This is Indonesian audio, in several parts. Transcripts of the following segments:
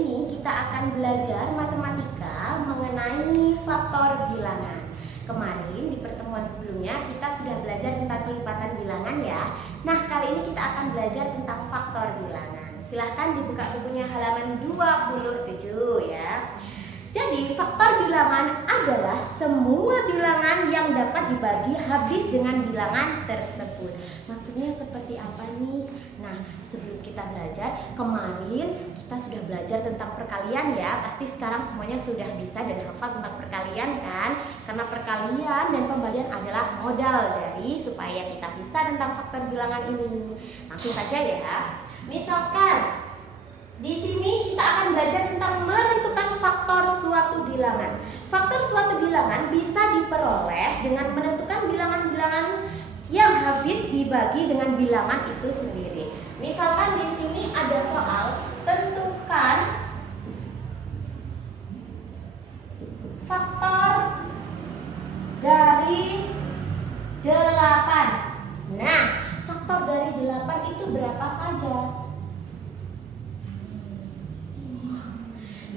ini kita akan belajar matematika mengenai faktor bilangan. Kemarin di pertemuan sebelumnya kita sudah belajar tentang kelipatan bilangan ya. Nah, kali ini kita akan belajar tentang faktor bilangan. Silahkan dibuka bukunya halaman 27 ya. Jadi faktor bilangan adalah semua bilangan yang dapat dibagi habis dengan bilangan tersebut. Maksudnya seperti apa nih? Nah, sebelum kita belajar, kemarin kita sudah belajar tentang perkalian ya. Pasti sekarang semuanya sudah bisa dan hafal tentang perkalian kan? Karena perkalian dan pembalian adalah modal dari supaya kita bisa tentang faktor bilangan ini. Langsung saja ya. Misalkan di sini kita akan belajar tentang menentukan faktor suatu bilangan. Faktor suatu bilangan bisa diperoleh dengan menentukan bilangan-bilangan yang habis dibagi dengan bilangan itu sendiri. Misalkan di sini ada soal tentukan faktor dari 8. Nah, faktor dari 8 itu berapa saja?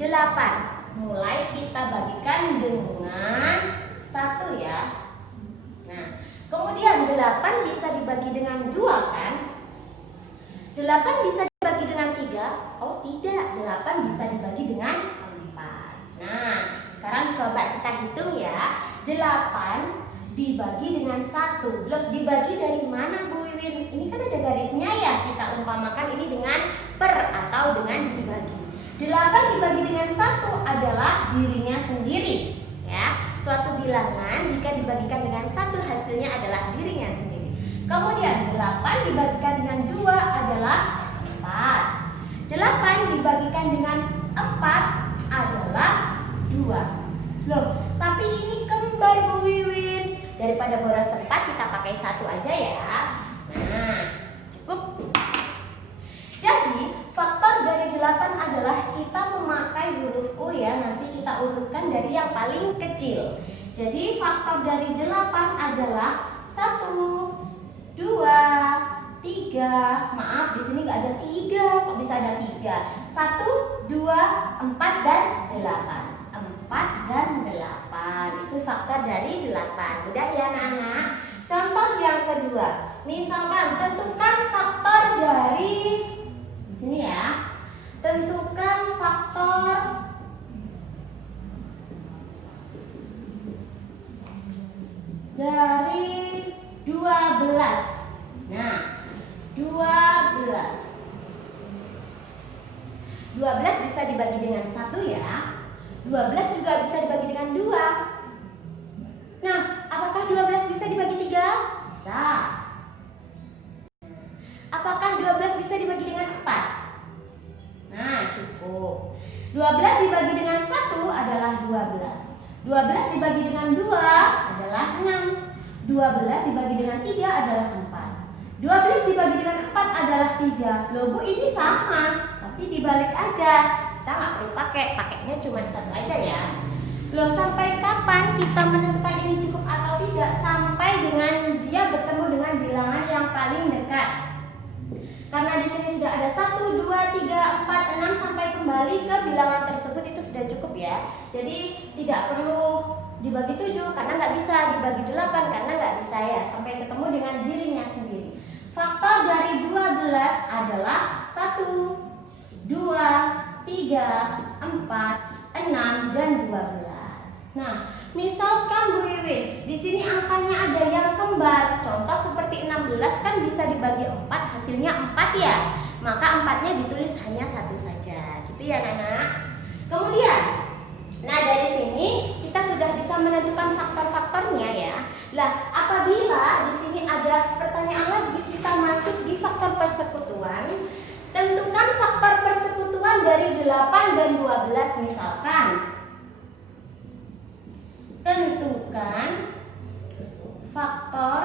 8. Mulai kita bagikan dengan 1 ya. Nah, kemudian 8 bisa dibagi dengan 2 kan? 8 bisa dibagi dengan 3? Oh tidak, 8 bisa dibagi dengan 4. Nah, sekarang coba kita hitung ya. 8 dibagi dengan 1. Loh, dibagi dari mana Bu Wiwin? Ini kan ada garisnya ya. Kita umpamakan ini dengan per atau dengan dibagi. 8 dibagi dengan 1 adalah dirinya sendiri ya. Suatu bilangan jika dibagikan dengan 1 hasilnya adalah dirinya sendiri. Kemudian 8 dibagikan dengan 2 adalah 4. 8 dibagikan dengan 4 adalah 2. Loh, tapi ini kembar Bu Wiwin. Daripada boros 4 kita pakai 1 aja ya. Nah, cukup. Jadi faktor dari 8 adalah kita memakai huruf U ya. Nanti kita urutkan dari yang paling kecil. Jadi faktor dari 8 adalah 1, 2, 3. Maaf, di sini nggak ada 3. Kok bisa ada 3? 1, 2, 4 dan 8. 4 dan 8. Itu faktor dari 8. Udah ya anak-anak? Contoh yang kedua. Misalkan tentukan faktor dari sini ya. Tentukan faktor dari 12. Nah, 12. 12 bisa dibagi dengan 1 ya. 12 juga bisa dibagi dengan 2. Nah, apakah 12 bisa dibagi 3? Bisa. Apakah 12 bisa dibagi dengan 4? Nah, cukup. 12 dibagi dengan 1 adalah 12. 12 dibagi dengan 2 adalah 6. 12 dibagi dengan 3 adalah 4. 12 dibagi dengan 4 adalah 3. Loh Bu, ini sama, tapi dibalik aja. Kita nggak perlu pakainya cuma 1 aja ya. Loh, sampai kapan kita menentukan ini cukup atau tidak? Sampai dengan dia bertemu dengan bilangan yang paling dekat. Karena di sini sudah ada 1, 2, 3, 4, 6 sampai kembali ke bilangan tersebut itu sudah cukup ya. Jadi tidak perlu dibagi 7 karena nggak bisa, dibagi 8 karena nggak bisa ya. Sampai ketemu dengan dirinya sendiri. Faktor dari 12 adalah 1, 2, 3, 4, 6 dan 12. Nah, misalkan Bu Wiwin, di sini angkanya ada yang kembar. Contoh seperti 16 kan bisa dibagi 4, hasilnya 4 ya. Maka 4-nya ditulis hanya 1 saja. Gitu ya, Nana. Kemudian, nah dari sini kita sudah bisa menentukan faktor-faktornya ya. Lah, apabila di sini ada pertanyaan lagi, kita masuk di faktor persekutuan. Tentukan faktor persekutuan dari 8 dan 12 misalkan. Tentukan faktor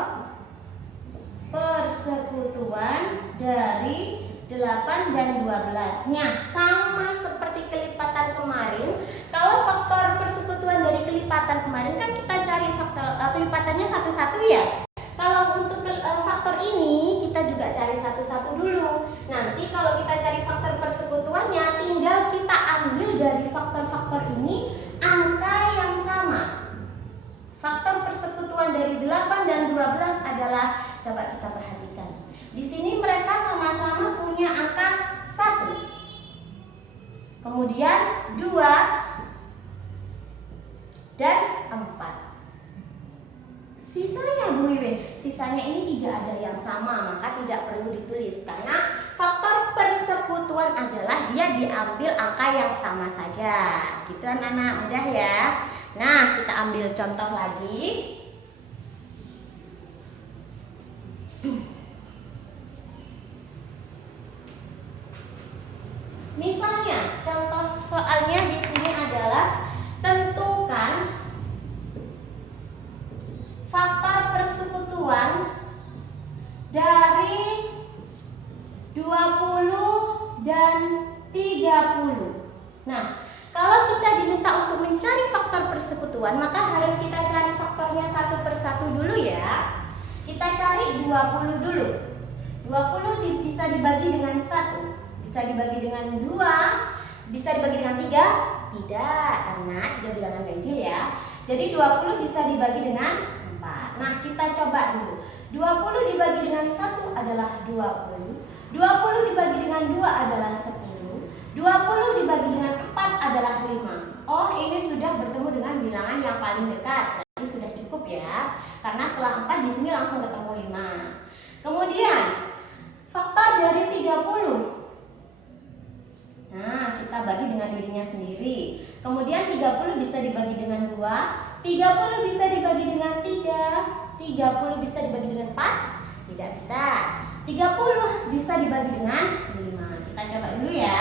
persekutuan dari 8 dan 12-nya. Sama seperti kelipatan kemarin. Kalau faktor persekutuan dari kelipatan kemarin kan kita cari faktor kelipatannya satu-satu ya. Kalau untuk faktor ini kita juga cari satu-satu dulu. Nanti kalau kita cari faktor persekutuannya tinggal kita kemudian 2 dan 4. Sisanya Bu Wiwin, sisanya ini tidak ada yang sama, maka tidak perlu ditulis karena faktor persekutuan adalah dia diambil angka yang sama saja. Gitu anak-anak, mudah ya. Nah, kita ambil contoh lagi. Misalnya, contoh soalnya di sini adalah tentukan faktor persekutuan dari 20 dan 30. Nah, kalau kita diminta untuk mencari faktor persekutuan, maka harus kita cari faktornya satu persatu dulu ya. Kita cari 20 dulu. 20 bisa dibagi dengan 1, bisa dibagi dengan 2, bisa dibagi dengan 3. Tidak, karena 3 bilangan ganjil ya. Jadi 20 bisa dibagi dengan 4. Nah, kita coba dulu. 20 dibagi dengan 1 adalah 20. 20 dibagi dengan 2 adalah 10. 20 dibagi dengan 4 adalah 5. Oh, ini sudah bertemu dengan bilangan yang paling dekat. Ini sudah cukup ya. Karena setelah 4 di sini langsung ketemu 5. Kemudian faktor dari 30. Nah, kita bagi dengan dirinya sendiri. Kemudian 30 bisa dibagi dengan 2, 30 bisa dibagi dengan 3, 30 bisa dibagi dengan 4, tidak bisa. 30 bisa dibagi dengan 5. Kita coba dulu ya.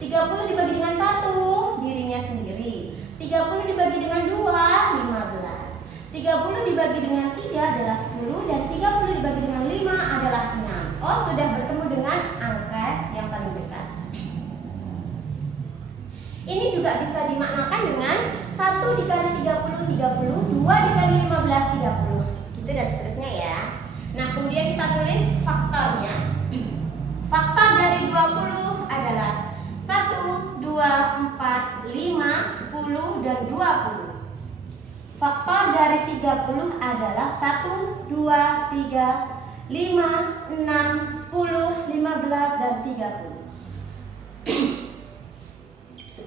30 dibagi dengan 1, dirinya sendiri. 30 dibagi dengan 2, 15. 30 dibagi dengan 3 adalah 10 dan 30 dibagi dengan 5 adalah 6. Oh, sudah bertemu dengan angka yang paling dekat. Ini juga bisa dimaknakan dengan 1 dikali 30, 30, 2 dikali 15, 30. Gitu dan seterusnya ya. Nah, kemudian kita tulis faktornya. Faktor dari 20 adalah 1, 2, 4, 5, 10, dan 20. Faktor dari 30 adalah 1, 2, 3, 5, 6, 10, 15, dan 30.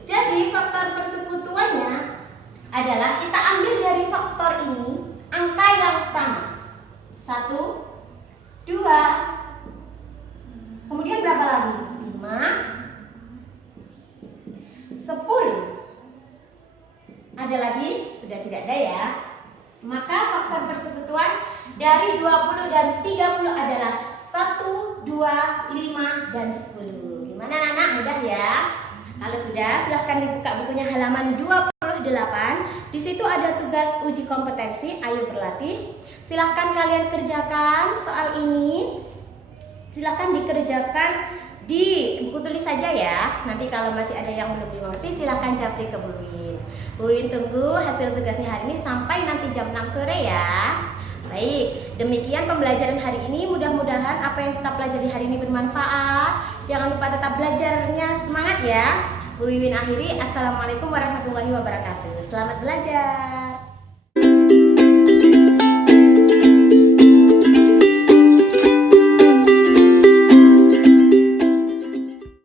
Jadi faktor persekutuannya adalah kita ambil dari faktor ini angka yang sama. 1, 2, kemudian berapa lagi? 5, 10. Ada lagi? Sudah tidak ada ya. Maka faktor persekutuan dari 20 dan 30 adalah 1, 2, 5, dan 10. Gimana anak-anak? Mudah ya? Kalau sudah, silahkan dibuka bukunya halaman 28. Di situ ada tugas uji kompetensi, ayo berlatih. Silahkan kalian kerjakan soal ini. Silahkan dikerjakan di buku tulis saja ya. Nanti kalau masih ada yang belum dimengerti, silahkan japri ke Bu Win. Bu Win tunggu hasil tugasnya hari ini sampai nanti jam 6 sore ya. Baik, demikian pembelajaran hari ini. Mudah-mudahan apa yang kita pelajari hari ini bermanfaat. Jangan lupa tetap belajarnya semangat ya. Bu Wiwin akhiri. Assalamualaikum warahmatullahi wabarakatuh.